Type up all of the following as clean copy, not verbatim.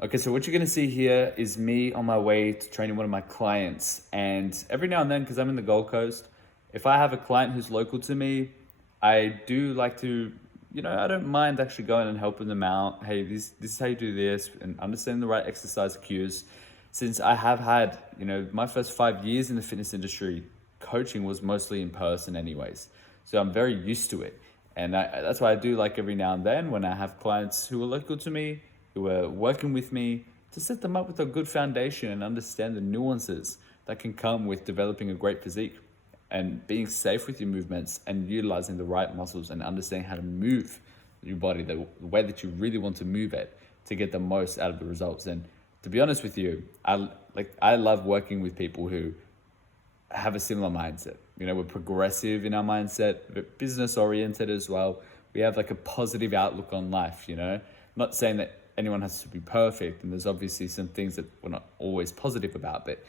Okay, so what you're gonna see here is me on my way to training one of my clients. And every now and then, because I'm in the Gold Coast, if I have a client who's local to me, I do like to, I don't mind actually going and helping them out. Hey, this is how you do this, and understanding the right exercise cues. Since I have had, my first 5 years in the fitness industry, coaching was mostly in person anyways. So I'm very used to it. And that's why I do like every now and then when I have clients who are local to me, who are working with me, to set them up with a good foundation and understand the nuances that can come with developing a great physique and being safe with your movements and utilizing the right muscles and understanding how to move your body the way that you really want to move it to get the most out of the results. And to be honest with you, I love working with people who have a similar mindset. We're progressive in our mindset, but business oriented as well. We have like a positive outlook on life, Not saying that anyone has to be perfect, and there's obviously some things that we're not always positive about, but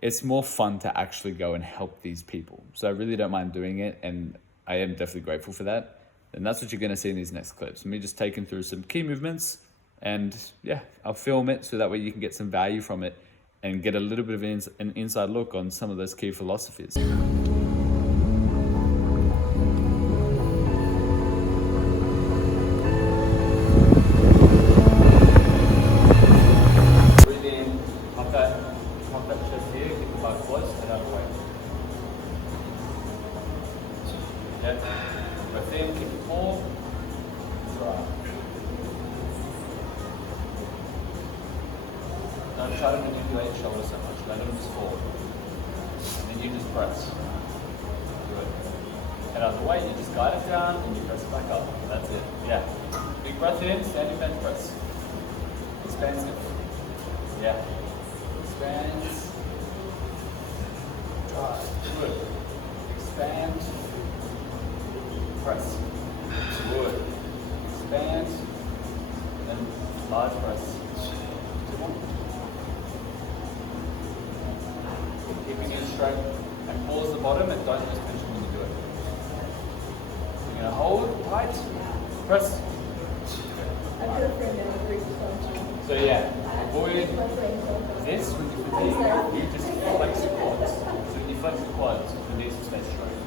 it's more fun to actually go and help these people. So I really don't mind doing it, and I am definitely grateful for that. And that's what you're gonna see in these next clips. Me just taking through some key movements, and yeah, I'll film it so that way you can get some value from it and get a little bit of an inside look on some of those key philosophies. Breathe in, pump that chest here, keep the butt close and out of the way. Yep. Breath in, keep it full. Dry. Don't try to manipulate your shoulders so much, let them just fall. And then you just press. Good. Head out of the way, you just guide it down and you press it back up. That's it. Yeah. Big breath in, standing bench press. Expansive. Yeah. Expands. Drive. Good. Expand. Press. Good. Expand. And then large press. Two more. Keeping it straight. And pause the bottom and don't lose tension when you do it. You're going to hold tight. Press. So yeah, avoid this when you fatigue. You just flex your quads. So when you flex your quads, the knees will stay straight.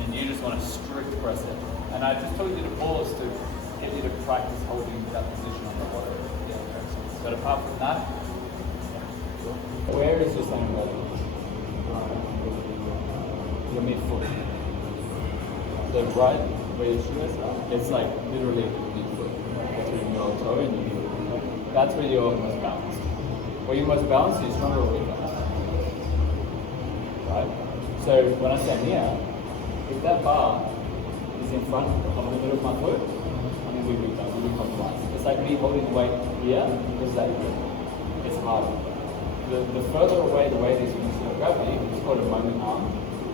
And you just want to strict press it. And I just told you to pause to get you to practice holding that position on the bottom. But apart from that, where is your center body? Your midfoot. The right where your shoe is, it's like literally midfoot. Between your toe and your heel. That's where you're most balanced. Where you're most balanced, you're stronger or weaker. Right? So when I stand here, if that bar is in front of the middle of my foot, I mean we compromise. It's like me holding the weight here versus that here. It's harder. The further away the weight is from the center of gravity, it's called a moment arm,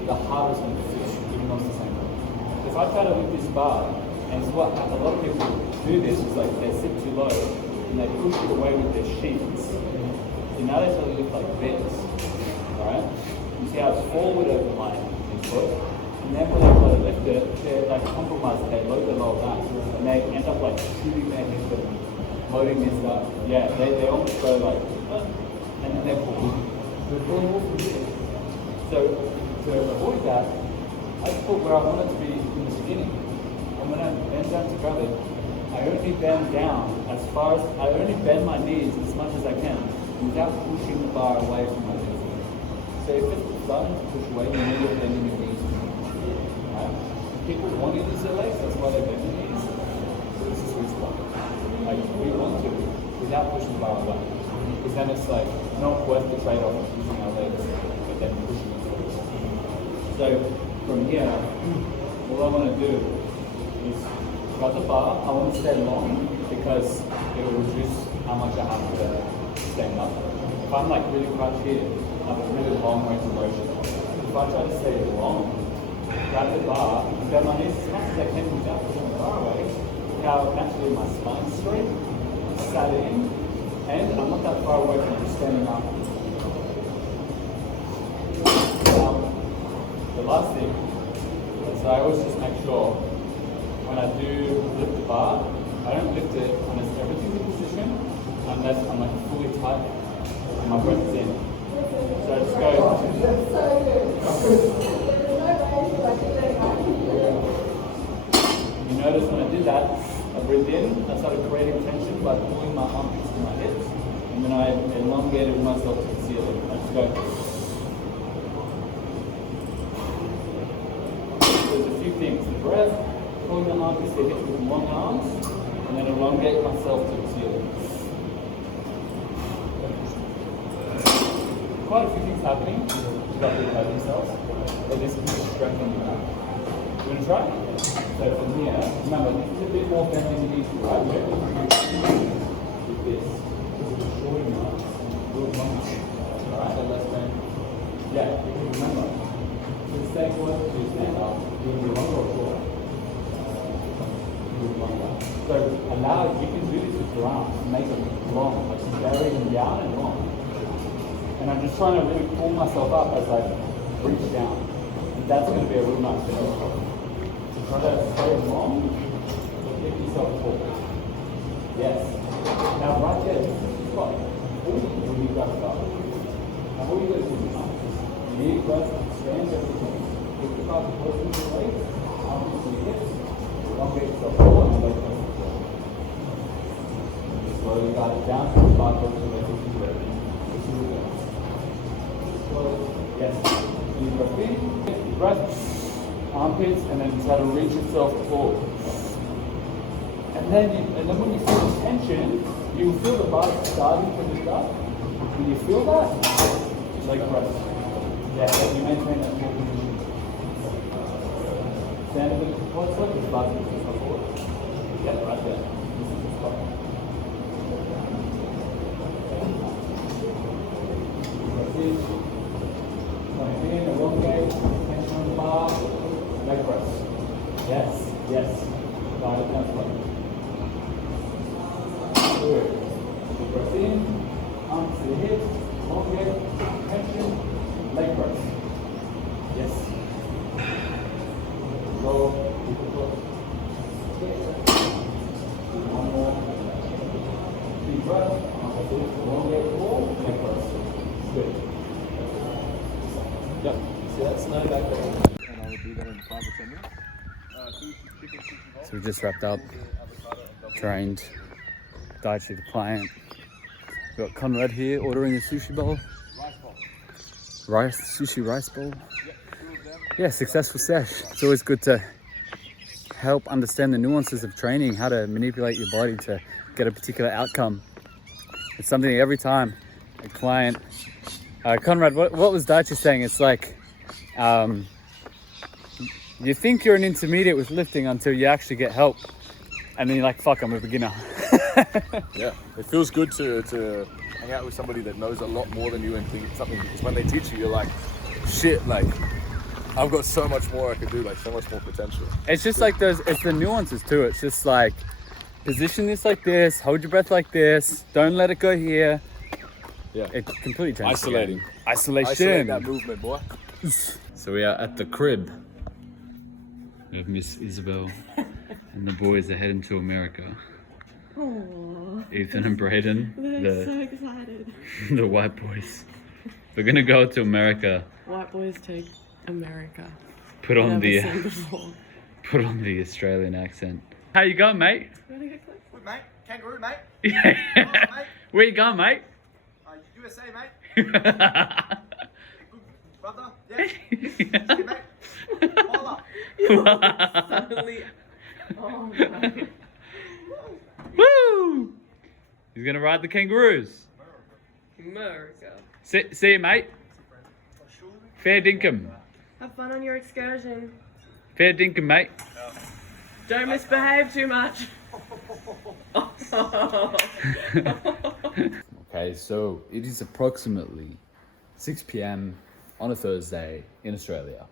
the harder it's going to feel, even though it's the same weight. If I try to lift this bar, and it's what a lot of people do this, is like they sit too low and they push it away with their shins. And now they sort of lift like this. Alright? You see how it's forward over my foot, and then when they try to lift it, they're like compromised, they load the lower back, and they end up like shooting their hips and loading this up. Yeah, they almost go like, and then they're pulling. So to avoid that, I put where I want it to be in the beginning. And when I bend down to grab it, I only bend down as far as, I only bend my knees as much as I can without pushing the bar away from my knees. So if it's starting to push away, you know you're bending your knees. Right? People want to use their legs, that's why they bend their knees. So this is sweet spot. Like we want to, without pushing the bar away. Because then it's like not worth the trade-off of using our legs, but then pushing it forward. So from here, all I want to do is grab the bar. I want to stay long because it will reduce how much I have to stand up. If I'm like really crouched here, I have a really long range of motion. If I try to stay long, grab the bar, and bend my knees as much as I can without pushing the bar away, how naturally my spine's straight, sat in, and I'm not that far away from just standing up. The last thing is I always just make sure when I do lift the bar, I don't lift it when it's everything's in position. I unless I'm like fully tight and my breath is in. So just go. You notice when I did that, I breathed in, I started creating tension by pulling my armpits to my hips, and then I elongated myself to the ceiling. Let's go. There's a few things. The breath, pulling the armpits to hips with long arms, and then elongate myself to the ceiling. Quite a few things happening without thinking about themselves, but this is strengthening the back. You want to try? So from here, remember, this is a bit more bend than you need to, right? With this. Short enough. Alright, so let's bend. Yeah, because remember, for the same work to stand up, you'll be longer or shorter. So allow, you can do this with your arms, make them long, like bury them down and long. And I'm just trying to really pull myself up as I reach down. And that's going to be a real nice finish. So try to stay long, but lift yourself forward. Yes. Now right there, this is spot. When you got it up. Now all you got to do is knee, press, stand everything. Lift the car close to your legs, arms to your hips, elongate yourself forward and leg press forward. Slowly guide it down to the bar close to your legs. Yes. You breath in, breath, armpits, and then try to reach yourself forward. And then when you feel the tension, you feel the bar starting to lift up. When you feel that, leg press. Yeah, you maintain that full position. Stand a bit closer, the bar to yourself forward. Yeah, right there. This is the spot. Breath in. Coming in, elongate, tension on the bar, leg press. Yes, yes. Guide it down slowly. Good. Deep breath in, arms to the hips, elongate, tension, leg press. Yes. Go, keep it close. One more. Deep breath, arms to the hips, elongate, pull, leg press. Good. Yep. See, that's no back there. And I would do that in 5 or 10 minutes. So we just wrapped up, trained, dietary the client. We've got Conrad here ordering a sushi bowl. Sushi rice bowl. Yeah, successful sesh. It's always good to help understand the nuances of training, how to manipulate your body to get a particular outcome. It's something every time a client Conrad, what was Daichi saying? It's like, you think you're an intermediate with lifting until you actually get help. And then you're like, fuck, I'm a beginner. Yeah, it feels good to hang out with somebody that knows a lot more than you and think something, because when they teach you, you're like, shit, like, I've got so much more I could do, like, so much more potential. It's just like it's the nuances too. It's just like, position this like this, hold your breath like this, don't let it go here. Yeah. It completely changes. Isolating. Isolation. Isolate that movement, boy. So we are at the crib of Miss Isabel and the boys are heading to America. Aww. Ethan and Brayden, They're so excited. the white boys. We're gonna go to America. White boys take America. Put on Never seen before. put on the Australian accent. How you going, mate? You wanna get close? Good, mate. Kangaroo, mate. Yeah. mate. Where you going, mate? USA, mate. Good brother. Yeah. See you, mate. Hola. Suddenly. Oh my. Woo! He's gonna ride the kangaroos. America. See you, mate. Fair dinkum. Have fun on your excursion. Fair dinkum, mate. Don't misbehave too much. Okay, so it is approximately 6 p.m. on a Thursday in Australia.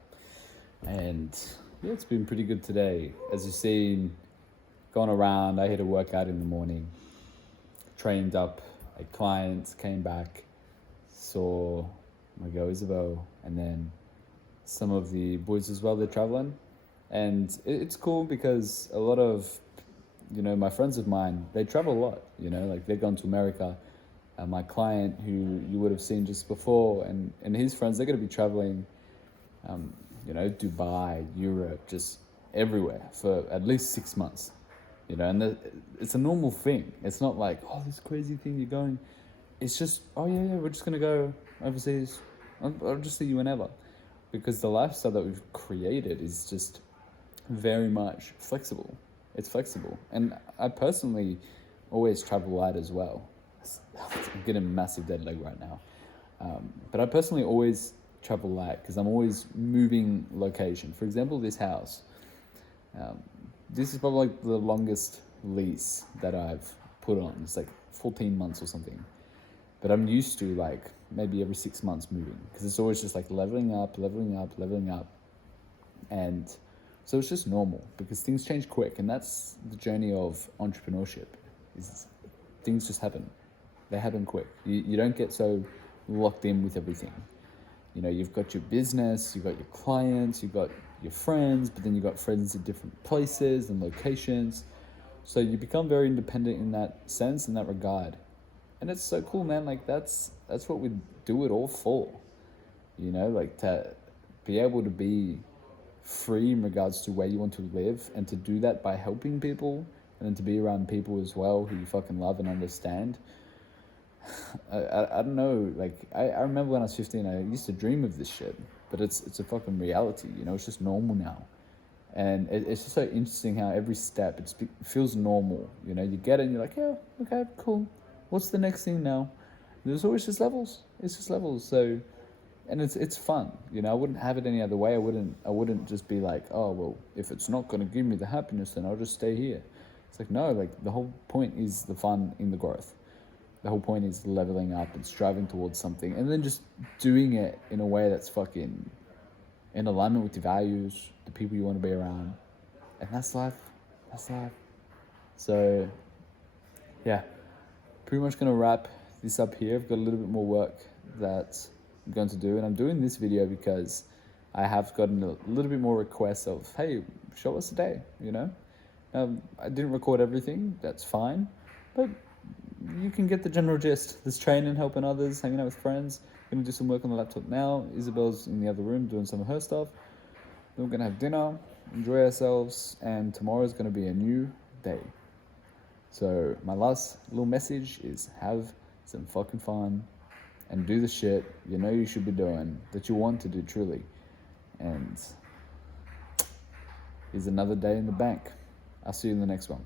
And yeah, it's been pretty good today. As you've seen, gone around, I hit a workout in the morning, trained up a client, came back, saw my girl Isabel, and then some of the boys as well, they're traveling. And it's cool because a lot of you know, my friends of mine, they travel a lot, you know, like they've gone to America. My client who you would have seen just before and his friends, they're going to be traveling, you know, Dubai, Europe, just everywhere for at least 6 months, you know, and it's a normal thing. It's not like, oh, this crazy thing you're going. It's just, oh yeah, we're just going to go overseas. I'll just see you whenever. Because the lifestyle that we've created is just very much flexible. It's flexible. And I personally always travel light as well. I'm getting a massive dead leg right now. But I personally always travel light because I'm always moving location. For example, this house. This is probably like the longest lease that I've put on. It's like 14 months or something. But I'm used to like maybe every 6 months moving because it's always just like leveling up. And so it's just normal because things change quick. And that's the journey of entrepreneurship is things just happen. They happen quick. You don't get so locked in with everything. You know, you've got your business, you've got your clients, you've got your friends, but then you've got friends in different places and locations. So you become very independent in that sense, in that regard. And it's so cool, man. Like that's what we do it all for. You know, like to be able to be free in regards to where you want to live and to do that by helping people and then to be around people as well who you fucking love and understand. I don't know, like I remember when I was 15 I used to dream of this shit, but it's a fucking reality, you know. It's just normal now, and it's just so interesting how every step it feels normal, you know. You get it and you're like, yeah, okay, cool, what's the next thing now? There's always just levels. It's just levels. So, and it's fun, you know. I wouldn't have it any other way. I wouldn't just be like, oh well, if it's not going to give me the happiness, then I'll just stay here. It's like, no, like the whole point is the fun in the growth. The whole point is leveling up and striving towards something, and then just doing it in a way that's fucking in alignment with your values, the people you want to be around, and that's life. That's life. So, yeah, pretty much gonna wrap this up here. I've got a little bit more work that I'm going to do, and I'm doing this video because I have gotten a little bit more requests of, hey, show us a day, you know. I didn't record everything. That's fine, but you can get the general gist. There's training, helping others, hanging out with friends. Gonna do some work on the laptop now. Isabel's in the other room doing some of her stuff. Then we're gonna have dinner, enjoy ourselves, and tomorrow's gonna be a new day. So my last little message is have some fucking fun and do the shit you know you should be doing, that you want to do truly. And here's another day in the bank. I'll see you in the next one.